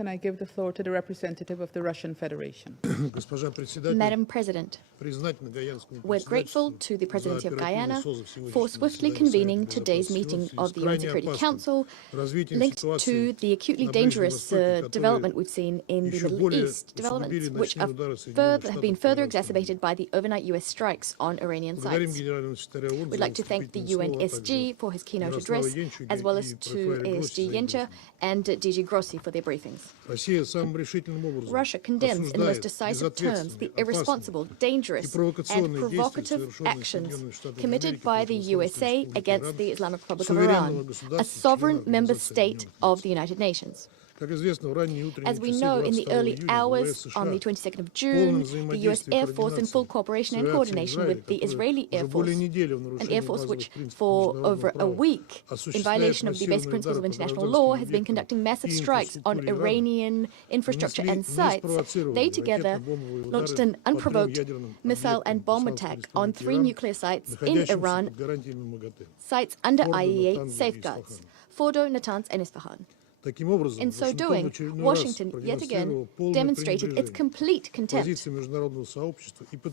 Can I give the floor to the representative of the Russian Federation? Madam President, we're grateful to the Presidency of Guyana for swiftly convening today's meeting of the UN Security Council linked to the acutely dangerous development we've seen in the Middle East, developments which have been further exacerbated by the overnight US strikes on Iranian sites. We'd like to thank the UN SG for his keynote address, as well as to ASG Yencha and DG Grossi for their briefings. Russia condemns in the most decisive terms the irresponsible, dangerous and provocative actions committed by the USA against the Islamic Republic of Iran, a sovereign member state of the United Nations. As we know, in the early hours on the 22nd of June, the U.S. Air Force, in full cooperation and coordination with the Israeli Air Force, an Air Force which for over a week, in violation of the basic principles of international law, has been conducting massive strikes on Iranian infrastructure and sites, they together launched an unprovoked missile and bomb attack on 3 nuclear sites in Iran, sites under IAEA safeguards, Fordo, Natanz and Isfahan. In so doing, Washington yet again demonstrated its complete contempt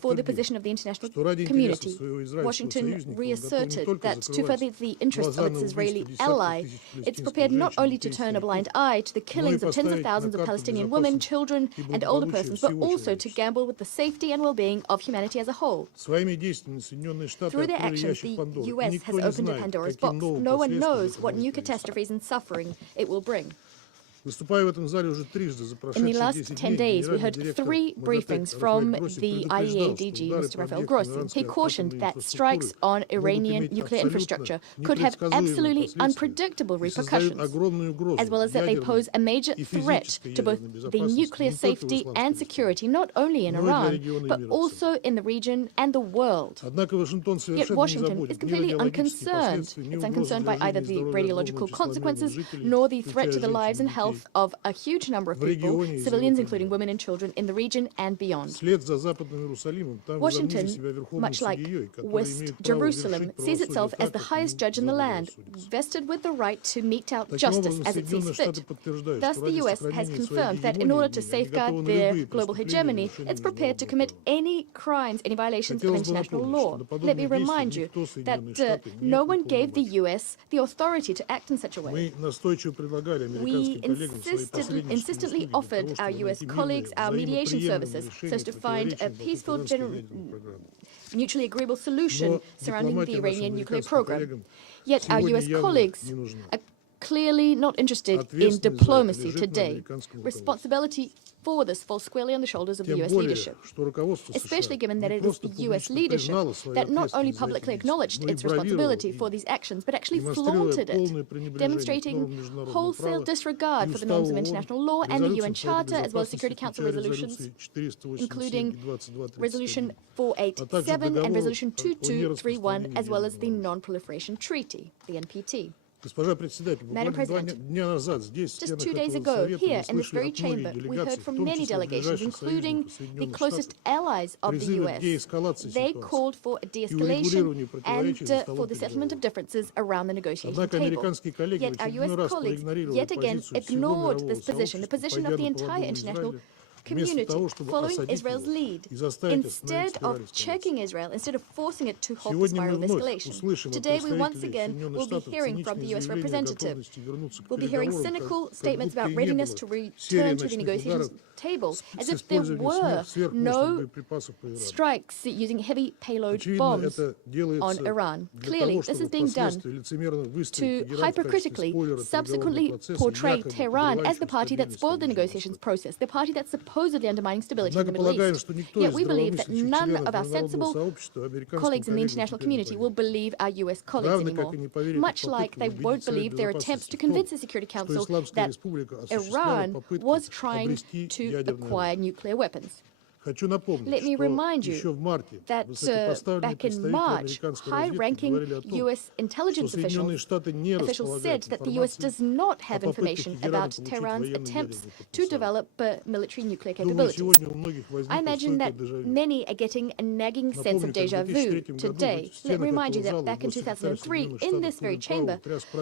for the position of the international community. Washington reasserted that to further the interests of its Israeli ally, it's prepared not only to turn a blind eye to the killings of tens of thousands of Palestinian women, children and older persons, but also to gamble with the safety and well-being of humanity as a whole. Through their actions, the U.S. has opened a Pandora's box. No one knows what new catastrophes and suffering it will bring. In the last 10 days, we heard 3 briefings from the IAEA DG, Mr. Rafael Grossi. He cautioned that strikes on Iranian nuclear infrastructure could have absolutely unpredictable repercussions, as well as that they pose a major threat to both the nuclear safety and security, not only in Iran, but also in the region and the world. Yet Washington is completely unconcerned. It's unconcerned by either the radiological consequences nor the threat to the lives and health of a huge number of people, civilians including women and children in the region and beyond. Washington, much like West Jerusalem, sees itself as the highest judge in the land, vested with the right to mete out justice as it sees fit. Thus, the U.S. has confirmed that in order to safeguard their global hegemony, it's prepared to commit any crimes, any violations of international law. Let me remind you that no one gave the U.S. the authority to act in such a way. We insistently offered our U.S. colleagues our mediation services so as to find a peaceful, mutually agreeable solution surrounding the Iranian nuclear program. Yet our U.S. colleagues are clearly not interested in diplomacy today. Responsibility for this falls squarely on the shoulders of the U.S. leadership, especially given that it is the U.S. leadership that not only publicly acknowledged its responsibility for these actions, but actually flaunted it, demonstrating wholesale disregard for the norms of international law and the UN Charter, as well as Security Council resolutions, including Resolution 487 and Resolution 2231, as well as the Non-Proliferation Treaty, the NPT. Madam President, just 2 days ago, here in this very chamber, we heard from many delegations, including the closest allies of the U.S. They called for a de-escalation and for the settlement of differences around the negotiation table. Yet our U.S. colleagues yet again ignored this position, the position of the entire international community, following Israel's lead. Instead of checking Israel, instead of forcing it to halt the spiral of escalation, today we once again will be hearing from the U.S. representative. We'll be hearing cynical statements about readiness to return to the negotiations table, as if there were no strikes using heavy payload bombs on Iran. Clearly, this is being done to hypercritically subsequently portray Tehran as the party that spoiled the negotiations process, the party that's supposedly undermining stability in the Middle East. Yet we believe that none of our sensible colleagues in the international community will believe our U.S. colleagues anymore, much like they won't believe their attempts to convince the Security Council that Iran was trying to acquire nuclear weapons. Let me remind you that back in March, high-ranking U.S. intelligence officials said that the U.S. does not have information about Tehran's attempts to develop military nuclear capabilities. I imagine that many are getting a nagging sense of déjà vu today. Let me remind you that back in 2003, in this very chamber,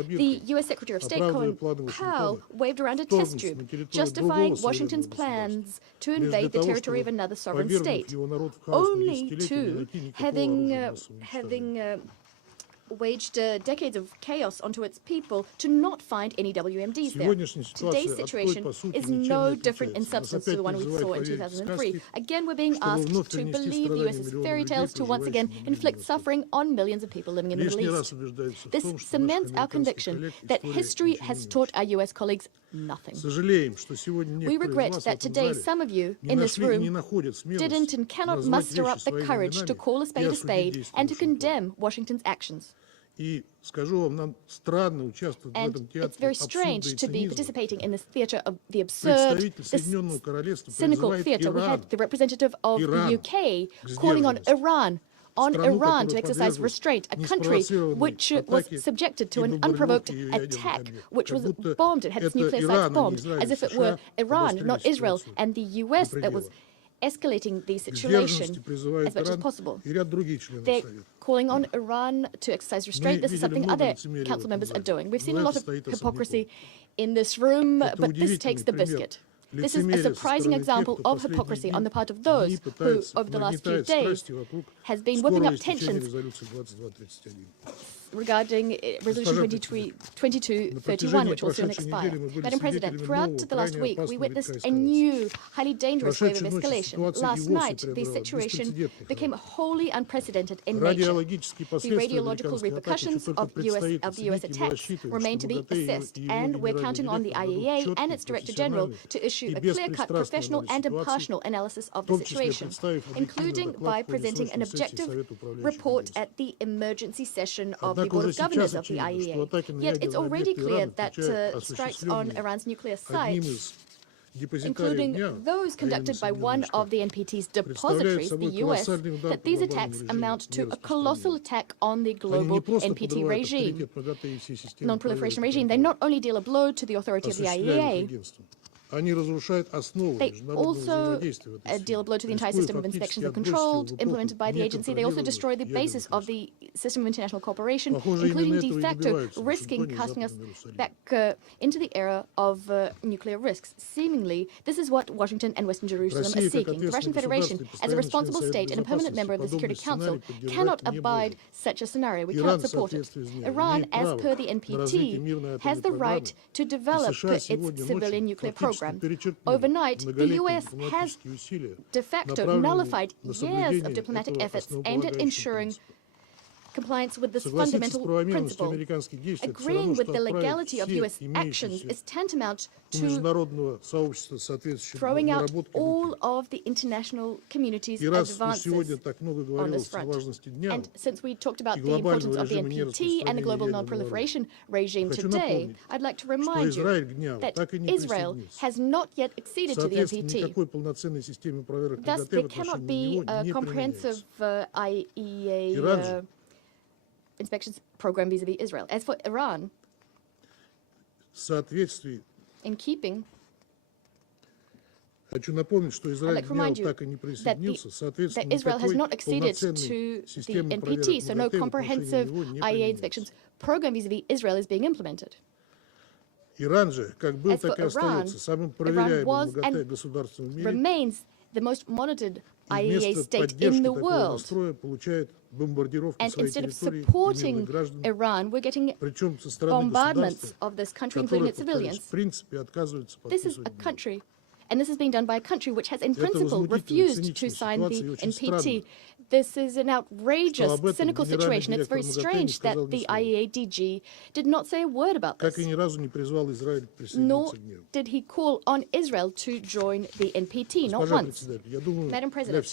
the U.S. Secretary of State Colin Powell waved around a test tube, justifying Washington's plans to invade the territory of another sovereign state, only to having waged decades of chaos onto its people to not find any WMDs there. Today's situation is no different in substance to the one we saw in 2003. Again, we're being asked to believe the US's fairy tales to once again inflict suffering on millions of people living in the Middle East. This cements our conviction that history has taught our US colleagues nothing. We regret that today some of you in this room didn't and cannot muster up the courage to call a spade and to condemn Washington's actions. And it's very strange to be participating in this theatre of the absurd, this cynical theatre. We had the representative of the UK calling on Iran to exercise restraint, a country which was subjected to an unprovoked attack, which was bombed, it had its nuclear sites bombed, as if it were Iran, not Israel, and the US that was escalating the situation as much as possible. They're calling on Iran to exercise restraint. This is something other council members are doing. We've seen a lot of hypocrisy in this room, but this takes the biscuit. This is a surprising example of hypocrisy on the part of those who, over the last few days, has been whipping up tensions regarding Resolution 2231, which will soon expire. Madam President, throughout the last week, we witnessed a new, highly dangerous wave of escalation. Last night, the situation became wholly unprecedented in nature. The radiological repercussions of the US attacks remain to be assessed, and we're counting on the IAEA and its Director General to issue a clear-cut, professional and impartial analysis of the situation, including by presenting an objective report at the emergency session of the Board of Governors of the IAEA. Yet it's already clear that strikes on Iran's nuclear sites, including those conducted by one of the NPT's depositories, the US, that these attacks amount to a colossal attack on the global NPT regime, non-proliferation regime. They not only deal a blow to the authority of the IAEA, they also deal a blow to the entire system of inspections and control implemented by the agency. They also destroy the basis of the system of international cooperation, including de facto risking casting us back into the era of nuclear risks. Seemingly, this is what Washington and Western Jerusalem are seeking. The Russian Federation, as a responsible state and a permanent member of the Security Council, cannot abide such a scenario. We cannot support it. Iran, as per the NPT, has the right to develop its civilian nuclear program. Overnight, the U.S. has de facto nullified years of diplomatic efforts aimed at ensuring compliance with this fundamental principle. Agreeing with the legality of U.S. actions is tantamount to throwing out all of the international community's advances on this front. And since we talked about the importance of the NPT and the global non-proliferation regime today, I'd like to remind you that Israel has not yet acceded to the NPT. Thus, there cannot be a comprehensive IAEA inspections program vis-à-vis Israel. As for Iran, in keeping, I'd like to remind you that Israel has not acceded to the NPT, so no comprehensive IAEA inspections program vis-à-vis Israel is being implemented. As for Iran was and remains the most monitored IAEA state in the world. And instead of supporting Iran, we're getting bombardments of this country, including its civilians. This is a country, and this is being done by a country which has, in principle, refused to sign the NPT. This is an outrageous, cynical situation. It's very strange that the IAEA DG did not say a word about this, nor did he call on Israel to join the NPT, not once. Madam President,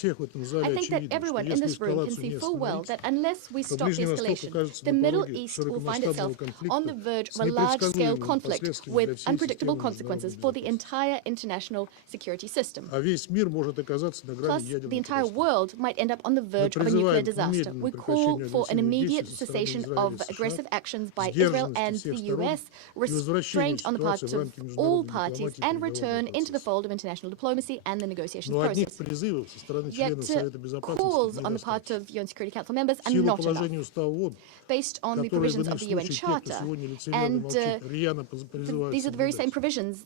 I think that everyone in this room can see full well that unless we stop the escalation, the Middle East will find itself on the verge of a large-scale conflict with unpredictable consequences for the entire international international security system. А весь мир может оказаться на грани Plus, the ядерной entire катастрофы. world might end up on the verge of a nuclear disaster. We call for an immediate cessation of aggressive actions by Israel and the US, restraint on the part of all parties, and return into the fold of international diplomacy and the negotiations Но одних process. призывов со стороны Yet, членов Совета Безопасности calls on the part недостаточно. of UN Security Council members В are силу not enough. положения Устава ООН, Based on the которые в provisions иных of the UN случаях те, кто Charter, сегодня лицемерно and молчит, рьяно призывают these are the very same соблюдать. provisions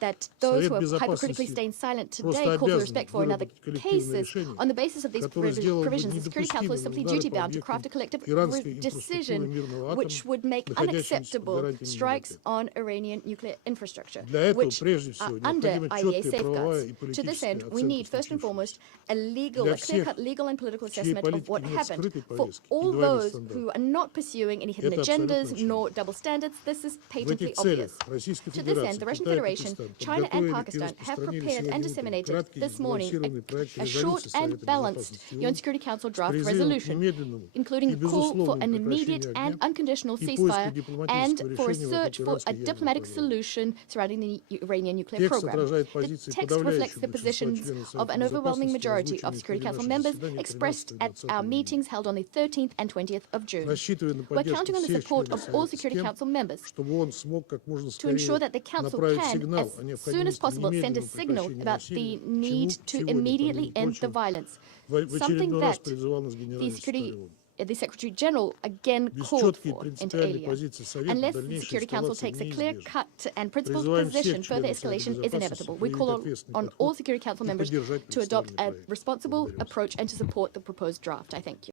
that those who are Совет hypocritically Безопасности staying silent просто today call for обязан respect for in other выработать коллективное cases. решение, On the basis of these которое сделало бы provisions, the Security Council is simply недопустимыми удары по duty-bound to craft a объектам collective иранской инфраструктуры decision мирного which атома, would make находящимся под unacceptable гарантиями strikes мира. on Iranian nuclear infrastructure, Для этого, which прежде are всего, under необходима IEA четкая правовая и safeguards. To this политическая end, we оценка need, first and случившегося. foremost, a Для clear-cut всех, legal and political в чьей assessment of what политике нет happened. скрытой For повестки и all двойных those стандартов. who are not pursuing any hidden Это абсолютно agendas очевидно. nor double standards, this is В patently этих целях obvious. Российская To this Федерация, end, the Russian Китай и Federation, Пакистан China and подготовили и Pakistan have распространили prepared and сегодня утром disseminated краткий this morning сбалансированный проект a short резолюции and Совета balanced Безопасности UN ООН Security Council с draft призывом к resolution, немедленному including и a call for безусловному an immediate прекращению and огня unconditional и поиску ceasefire and дипломатического for a решения search вокруг for a иранской ядерной diplomatic программы. solution surrounding the Iranian nuclear Текст program. отражает The позиции text reflects подавляющего the большинства positions членов of Совета an overwhelming Безопасности, majority of озвученных Security в ходе Council наших members заседаний expressed 13 и at 20 our июня. meetings held on the 13th and 20th of June. Рассчитывая на We're counting поддержку on the всех support членов of all Совета с Security тем, Council members чтобы он смог как можно to ensure скорее that the Council направить can, сигнал as о soon as необходимости possible, send a немедленного signal прекращения about the насилия, need к to чему immediately сегодня, end the помимо violence, в something очередной раз that призывал нас the генеральный секретарь ООН. Secretary General again Без called четкой и for inter принципиальной alia. позиции Совета Unless the дальнейшая Security Council эскалация takes a clear неизбежна. cut and principled Призываем position, всех further членов Совета escalation is Безопасности inevitable. We проявить call ответственный on подход all Security Council и members поддержать to adopt представленный a проект. responsible Благодарю вас. approach and to support the proposed draft. I thank you.